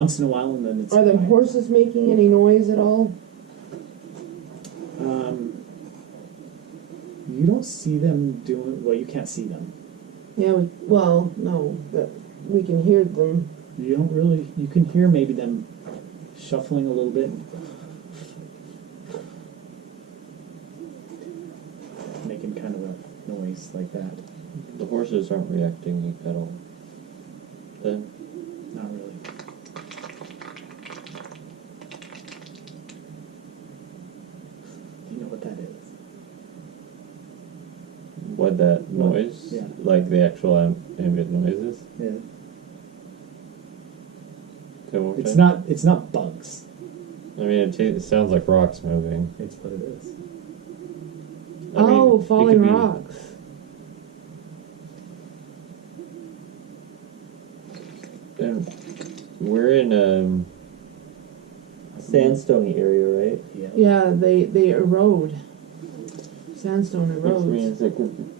once in a while, and then it's... Are the horses making any noise at all? You don't see them doing... Well, you can't see them. Yeah, no, but we can hear them. You don't really... You can hear maybe them shuffling a little bit. Making kind of a noise like that. The horses aren't reacting at all. Then? Not really. Do you know what that is? What, that noise? Yeah. Like the actual ambient noises? Yeah. It's not bugs. I mean, it sounds like rocks moving. It's what it is. Falling rocks. And we're in a sandstone area, right? Yeah. Yeah, they erode. Sandstone erodes. Which means it could.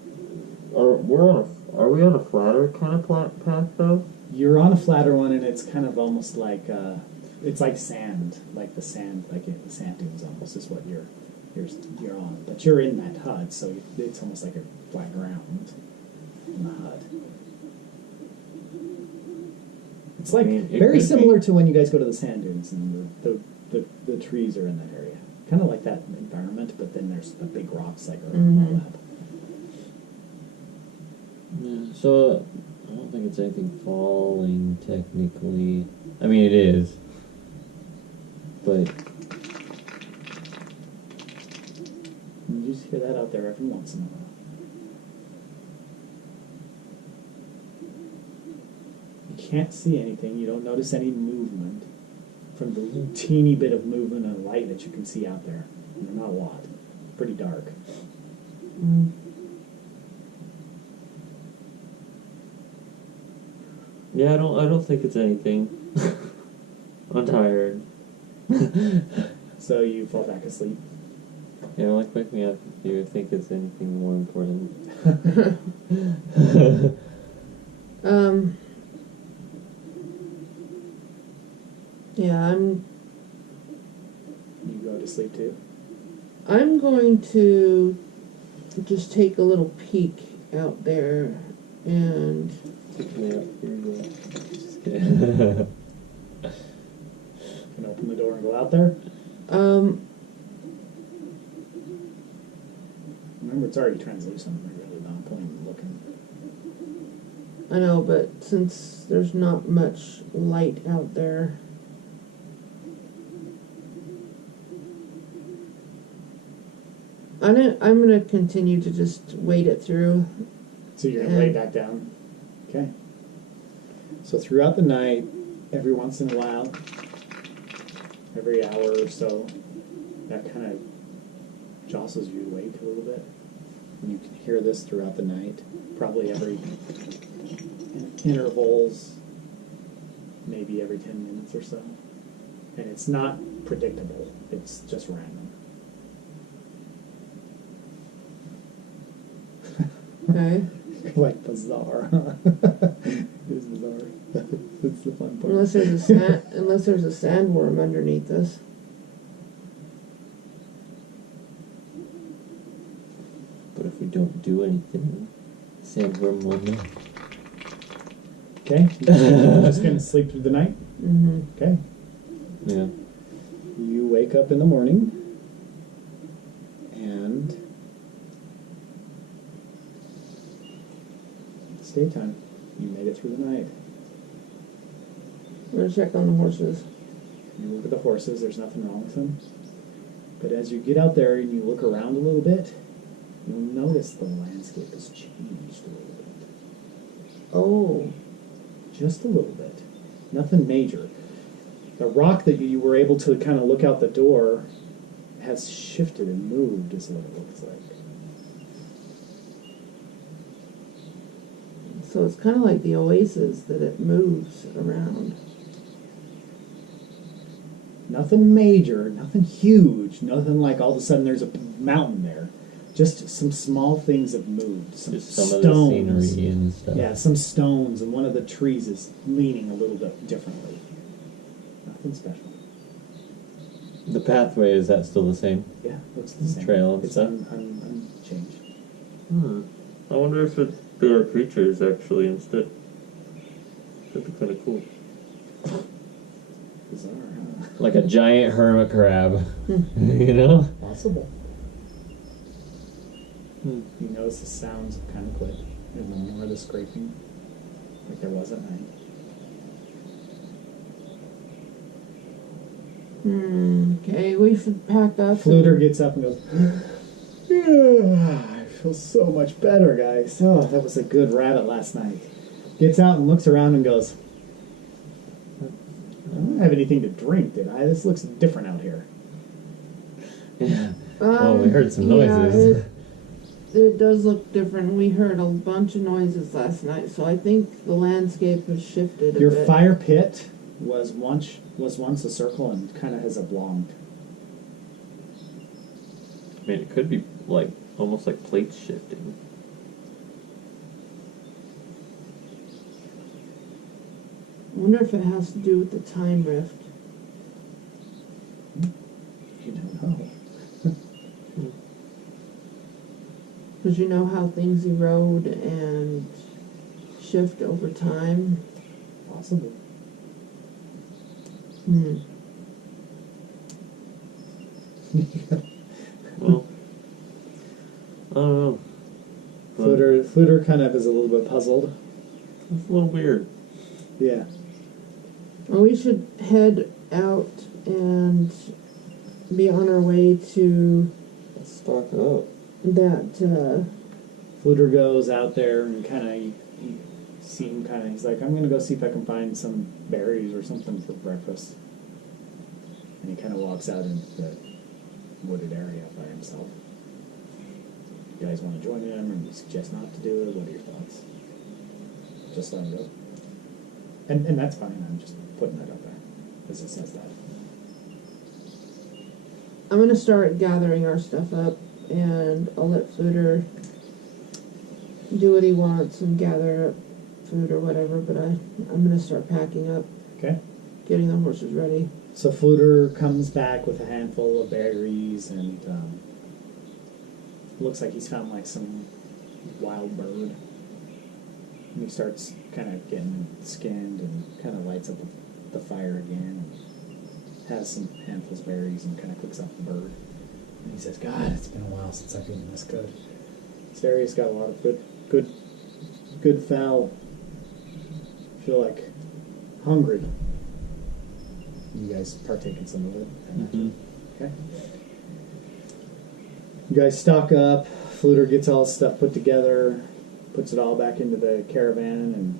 Are we on a flatter kind of path though? You're on a flatter one, and it's kind of almost like it's like sand, like the sand dunes almost is what you're on. But you're in that HUD, so it's almost like a flat ground in the HUD. It's like very similar to when you guys go to the sand dunes, and the trees are in that area. Kind of like that environment, but then there's the big rocks like around all that. Yeah, so I don't think it's anything falling technically. I mean, it is, but you just hear that out there every once in a while. You can't see anything. You don't notice any movement from the little teeny bit of movement and light that you can see out there. And not a lot. Pretty dark. Mm. yeah, I don't think it's anything. I'm tired. So you fall back asleep. Yeah, like wake me up if you think it's anything more important. Yeah, You go to sleep too? I'm going to just take a little peek out there and... Pick me up. Here you go. Just kidding. Can open the door and go out there? Remember, it's already translucent. We're really not point looking. I know, but since there's not much light out there... I'm going to continue to just wait it through. So you're going to lay back down? Okay. So throughout the night, every once in a while, every hour or so, that kind of jostles you awake a little bit. And you can hear this throughout the night, probably every intervals, maybe every 10 minutes or so. And it's not predictable. It's just random. Okay. Like bizarre, huh? It is bizarre. That's the fun part. Unless there's a sandworm underneath us. But if we don't do anything, sandworm will know. Okay, you're just gonna sleep through the night? Mm-hmm. Okay. Yeah. You wake up in the morning, and it's daytime. You made it through the night. I'm going to check on the horses. You look at the horses, there's nothing wrong with them. But as you get out there and you look around a little bit, you'll notice the landscape has changed a little bit. Oh. Just a little bit. Nothing major. The rock that you were able to kind of look out the door has shifted and moved, is what it looks like. So it's kind of like the oasis that it moves around. Nothing major, nothing huge, nothing like all of a sudden there's a mountain there. Just some small things have moved. Some Some stones. of the scenery and stuff. Yeah, some stones, and one of the trees is leaning a little bit differently. Nothing special. The pathway, is that still the same? Yeah, looks the same. Trail and It's stuff? unchanged. I wonder if there are creatures actually instead. That'd be kind of cool. Bizarre, huh? Like a giant hermit crab. You know? Possible. You notice the sounds kind of quit. There's no more of the scraping like there was at night. Okay, we should pack up. Fluter gets up and goes, "Yeah, I feel so much better, guys. Oh, that was a good rabbit last night." Gets out and looks around and goes, "I don't have anything to drink, did I? This looks different out here." Yeah. Well, we heard some noises. It does look different. We heard a bunch of noises last night, so I think the landscape has shifted a Your bit. fire pit was once a circle and kind of has oblonged. I mean, it could be like almost like plates shifting. I wonder if it has to do with the time rift. You don't know. Because you know how things erode and shift over time. Possible. Well, I don't know. Fluter kind of is a little bit puzzled. It's a little weird. Yeah. Well, we should head out and be on our way to Let's stock up. that. Fluter goes out there and kind of, you see him kind of, he's like, "I'm going to go see if I can find some berries or something for breakfast." And he kind of walks out into the wooded area by himself. You guys want to join him, or you suggest not to do it? What are your thoughts? Just let him go. And that's fine. I'm just putting that out there because it says that. I'm gonna start gathering our stuff up, and I'll let Fluter do what he wants and gather up food or whatever. But I'm gonna start packing up, Okay. getting the horses ready. So Fluter comes back with a handful of berries, and looks like he's found like some wild bird. And he starts kind of getting skinned and kind of lights up the fire again, and has some handfuls of berries and kind of cooks up the bird. And he says, "God, it's been a while since I've eaten this good. This area's got a lot of good fowl. I feel like hungry." You guys partake in some of it. Okay. You guys stock up. Fluter gets all his stuff put together, puts it all back into the caravan, and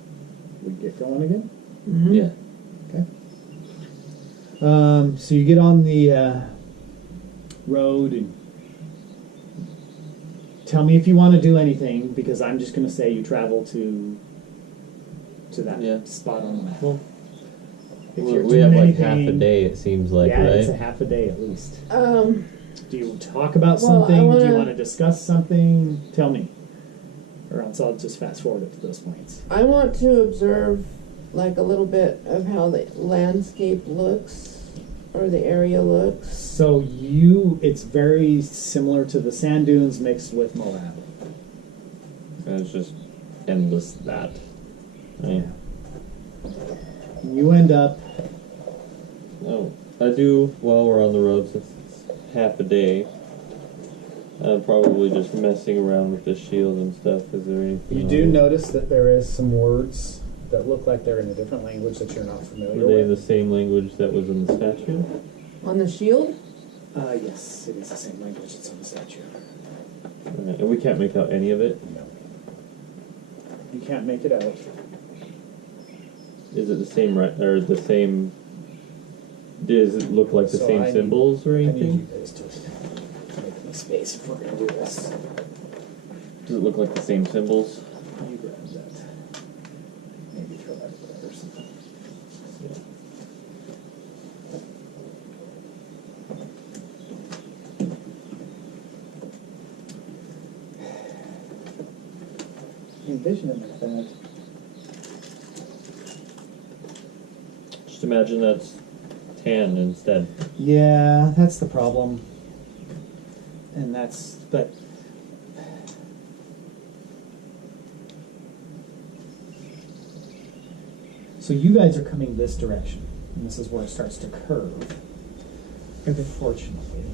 we get going again. Yeah. Okay. So you get on the road and tell me if you want to do anything, because I'm just going to say you travel to that spot on the map. Well, If you're we have doing like half a anything- day, it seems like, yeah, right? it's a half a day at least. Do you talk about Well, something? I Do you wanna- want to discuss something? Tell me. Or else I'll just fast forward it to those points. I want to observe like a little bit of how the landscape looks or the area looks. So it's very similar to the sand dunes mixed with Moab. And it's just endless that. Right? You end up, Oh, I do, while we're on the road, since it's half a day, I'm probably just messing around with the shield and stuff. Is there anything you on do it? notice that there is some words that look like they're in a different language that you're not familiar Were they the with. same language that was in the statue? On the shield? Yes, it is the same language that's on the statue. And we can't make out any of it? No. You can't make it out. Is it the same, or the same... Does it look like the So same I need- symbols or I need you anything? guys to make me space if we're going to do this. Does it look like the same symbols? You grab that. Maybe throw that over there or something. Yeah. Envision it like that. Just imagine that's can instead. Yeah, that's the problem. And but so you guys are coming this direction, and this is where it starts to curve. Unfortunately,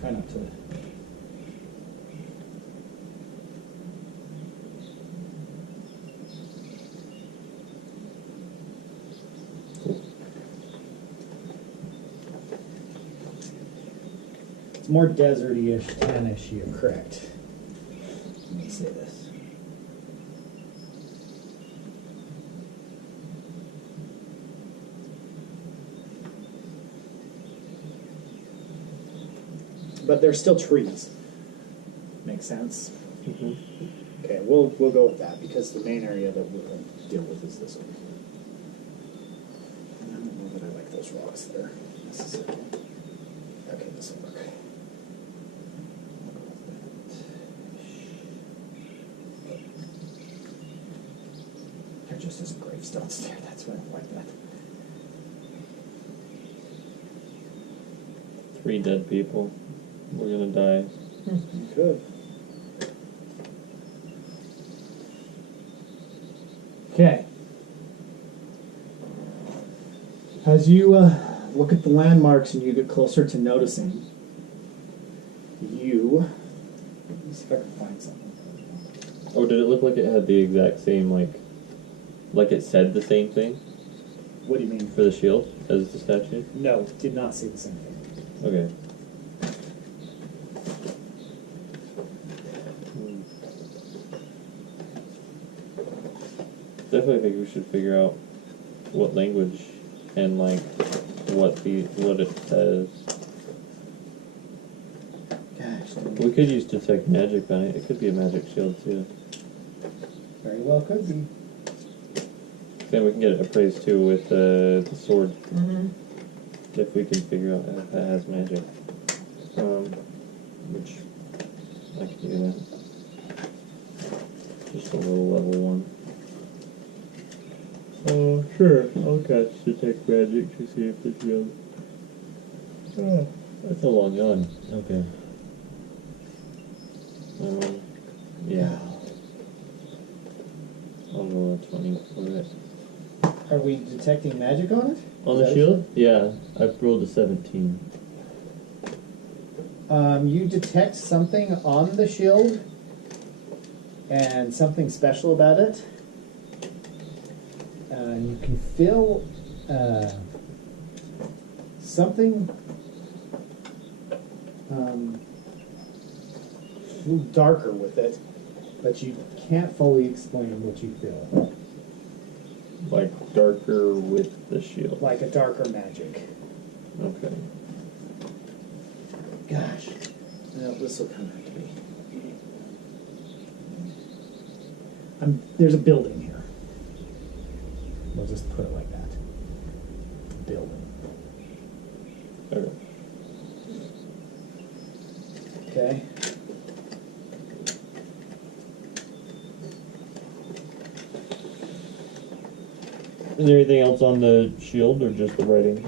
try not to. It's more deserty-ish, tannish. You're correct. Let me say this. But there's still trees. Makes sense. Mm-hmm. Okay, we'll go with that because the main area that we're going to deal with is this one. And I don't know that I like those rocks there necessarily. Okay, this will work. There just isn't gravestones there. That's why I don't like that. 3 dead people. We're gonna die. Good. Okay. As you look at the landmarks and you get closer to noticing, let me see if I can find something. Oh, did it look like it had the exact same, like it said the same thing What do you mean? for the shield as the statue? No, did not see the same thing. Okay. Definitely think we should figure out what language and what it says. Gosh, We could use detect magic on it. It could be a magic shield too. very well could be. Then we can get it appraised too with the sword Mm-hmm. if we can figure out if that has magic. Which I can do that. Just a little level 1. Oh, sure. I'll catch detect magic to see if the shield. Oh, that's a long gun. Okay. Yeah. I'll roll a 20 for it. Are we detecting magic on it? On Is the that- shield? Yeah, I've rolled a 17. You detect something on the shield and something special about it. You can feel something a little darker with it, but you can't fully explain what you feel. Like darker with the shield. Like a darker magic. Okay. Gosh. No, this will come out to be. There's a building here. We'll just put it like that. Building. Okay. Okay. Is there anything else on the shield or just the writing?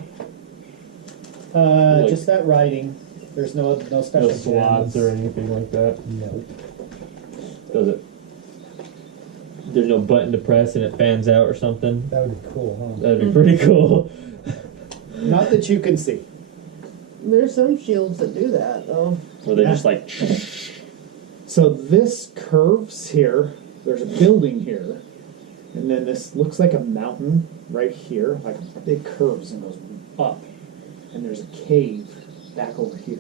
Like- Just that writing. There's no special No slots gems. or anything like that? No. Does it? There's no button to press and it fans out or something? That would be cool, huh? That'd be pretty cool. Not that you can see. There's some shields that do that, though. Where they Yeah. just like. So this curves here. There's a building here. And then this looks like a mountain right here. Like it curves and goes up. And there's a cave back over here.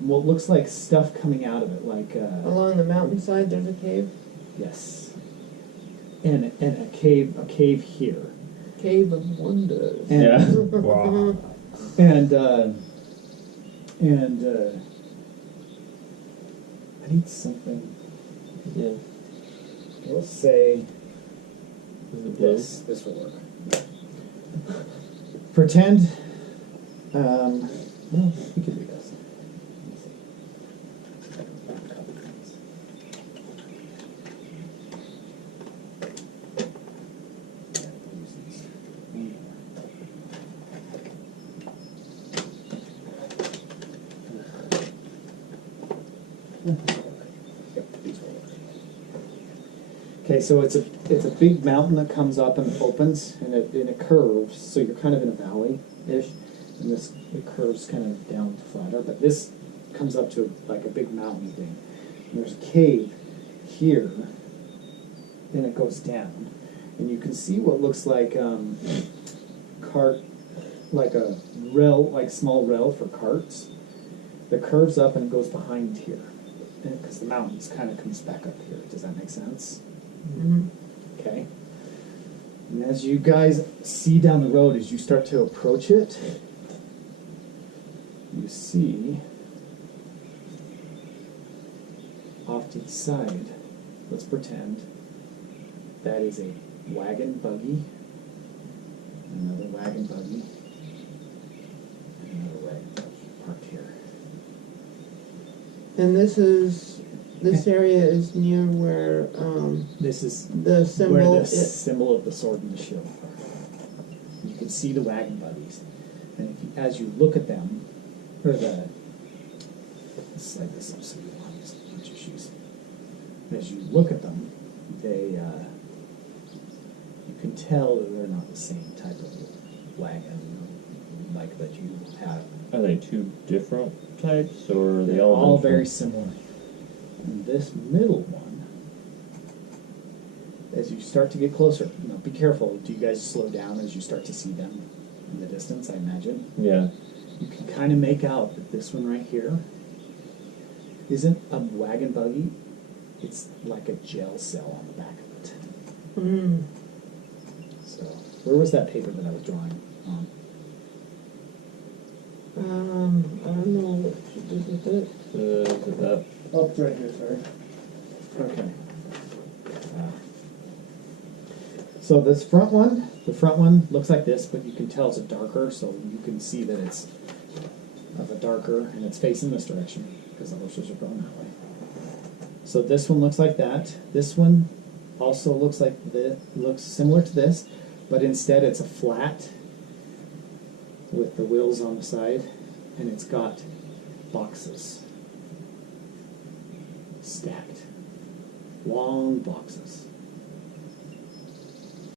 And what looks like stuff coming out of it, like Along the mountainside, there's a cave. yes. And a cave here. Cave of Wonders. And, Yeah. Wow. And I need something. Yeah. We'll say Is it blue? this will work. Pretend. Well, we can do this. Yep, these will work. Okay, so it's a big mountain that comes up and opens, and it curves, so you're kind of in a valley-ish, and it curves kind of down flatter, but this comes up to like a big mountain thing. And there's a cave here, then it goes down, and you can see what looks like cart, like a rail, like small rail for carts, that curves up and goes behind here, because the mountains kind of comes back up here. Does that make sense? Mhm. Okay. And as you guys see down the road, as you start to approach it, you see off to the side, let's pretend that is a wagon buggy, another wagon buggy, and another wagon buggy parked here. And this area is near where This is the symbol. where the symbol of the sword and the shield are. You can see the wagon buggies, and if you, as you look at them, or let's slide this up so you don't have a bunch of shoes. As you look at them, they you can tell that they're not the same type of wagon like that you have. Are they two different types, or are they They're all all different? very similar. And this middle one, as you start to get closer, be careful. Do you guys slow down as you start to see them in the distance, I imagine? Yeah. You can kind of make out that this one right here isn't a wagon buggy. It's like a jail cell on the back of it. Mm. So, where was that paper that I was drawing on? I don't know what she did with it. Is it that? Oh, it's right here, sorry. Okay. So this front one, the front one looks like this, but you can tell it's a darker, so you can see that it's of a darker, and it's facing this direction, because the horses are going that way. So this one looks like that. This one also looks like this, looks similar to this, but instead it's a flat with the wheels on the side, and it's got boxes stacked, long boxes.